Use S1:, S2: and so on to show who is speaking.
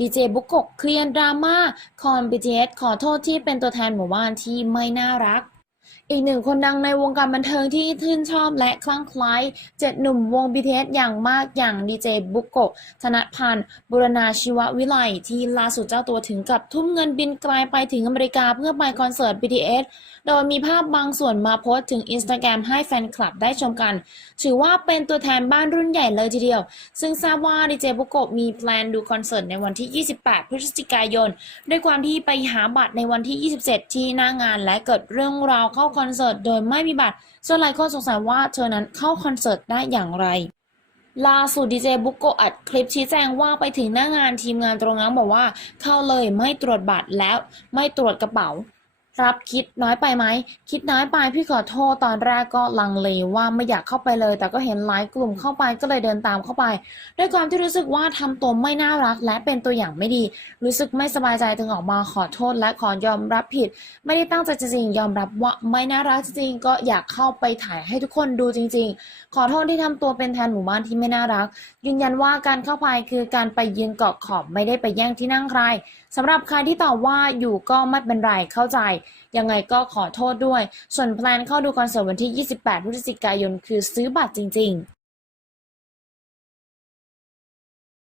S1: ดีเจบุกกเคลียร์ดราม่าคอนบีเจสขอโทษที่เป็นตัวแทนหมู่บ้านที่ไม่น่ารัก อีกหนึ่งคนดังในวงการบันเทิงที่ชื่นชอบและคลั่งไคล้เจ็ดหนุ่มวง BTS อย่างมากอย่างดีเจบุกโกะธนพันธ์บุรณาชีววิไลที่ล่าสุดเจ้าตัวถึงกับทุ่มเงินบินไกลไปถึงอเมริกาเพื่อไปคอนเสิร์ต BTS โดยมีภาพบางส่วนมาโพสต์ถึงอินสตาแกรมให้แฟนคลับได้ชมกัน ถือว่าเป็นตัวแทนบ้านรุ่นใหญ่เลยทีเดียว ซึ่งทราบว่าดีเจบุกโกะมีแพลนดูคอนเสิร์ตในวันที่ 28 พฤศจิกายน ด้วยความที่ไปหาบัตรในวันที่ 27 ที่หน้างานและเกิดเรื่องราวเข้าคอนเสิร์ตโดยไม่มีบัตรส่วนหลายคนสงสัยว่าเธอนั้นเข้าคอนเสิร์ตได้อย่างไรล่าสุดดีเจบุกโกะอัดคลิปชี้แจงว่าไปถึงหน้างานทีมงานตรงนั้นบอกว่า เข้าเลยไม่ตรวจบัตรแล้วไม่ตรวจกระเป๋า รับคิดน้อยไปไหม คิดน้อยไปพี่ขอโทษตอนแรกก็ลังเลว่าไม่อยากเข้าไปเลย แต่ก็เห็นหลายกลุ่มเข้าไปก็เลยเดินตามเข้าไป ด้วยความที่รู้สึกว่าทำตัวไม่น่ารักและเป็นตัวอย่างไม่ดี รู้สึกไม่สบายใจจึงออกมาขอโทษและขอยอมรับผิด ไม่ได้ตั้งใจจริงยอมรับว่าไม่น่ารักจริงก็อยากเข้าไปถ่ายให้ทุกคนดูจริง ๆ ขอโทษที่ทำตัวเป็นแทนหมู่บ้านที่ไม่น่ารัก ยืนยันว่าการเข้าไปคือการไปยืนเกาะขอบไม่ได้ไปแย่งที่นั่งใครสำหรับใครที่ตอบว่าอยู่ก็ไม่เป็นไรเข้าใจยังไงก็ขอโทษด้วย ส่วนแพลนเข้าดูคอนเสิร์ตวันที่ 28 พฤศจิกายน คือซื้อบัตรจริง ๆ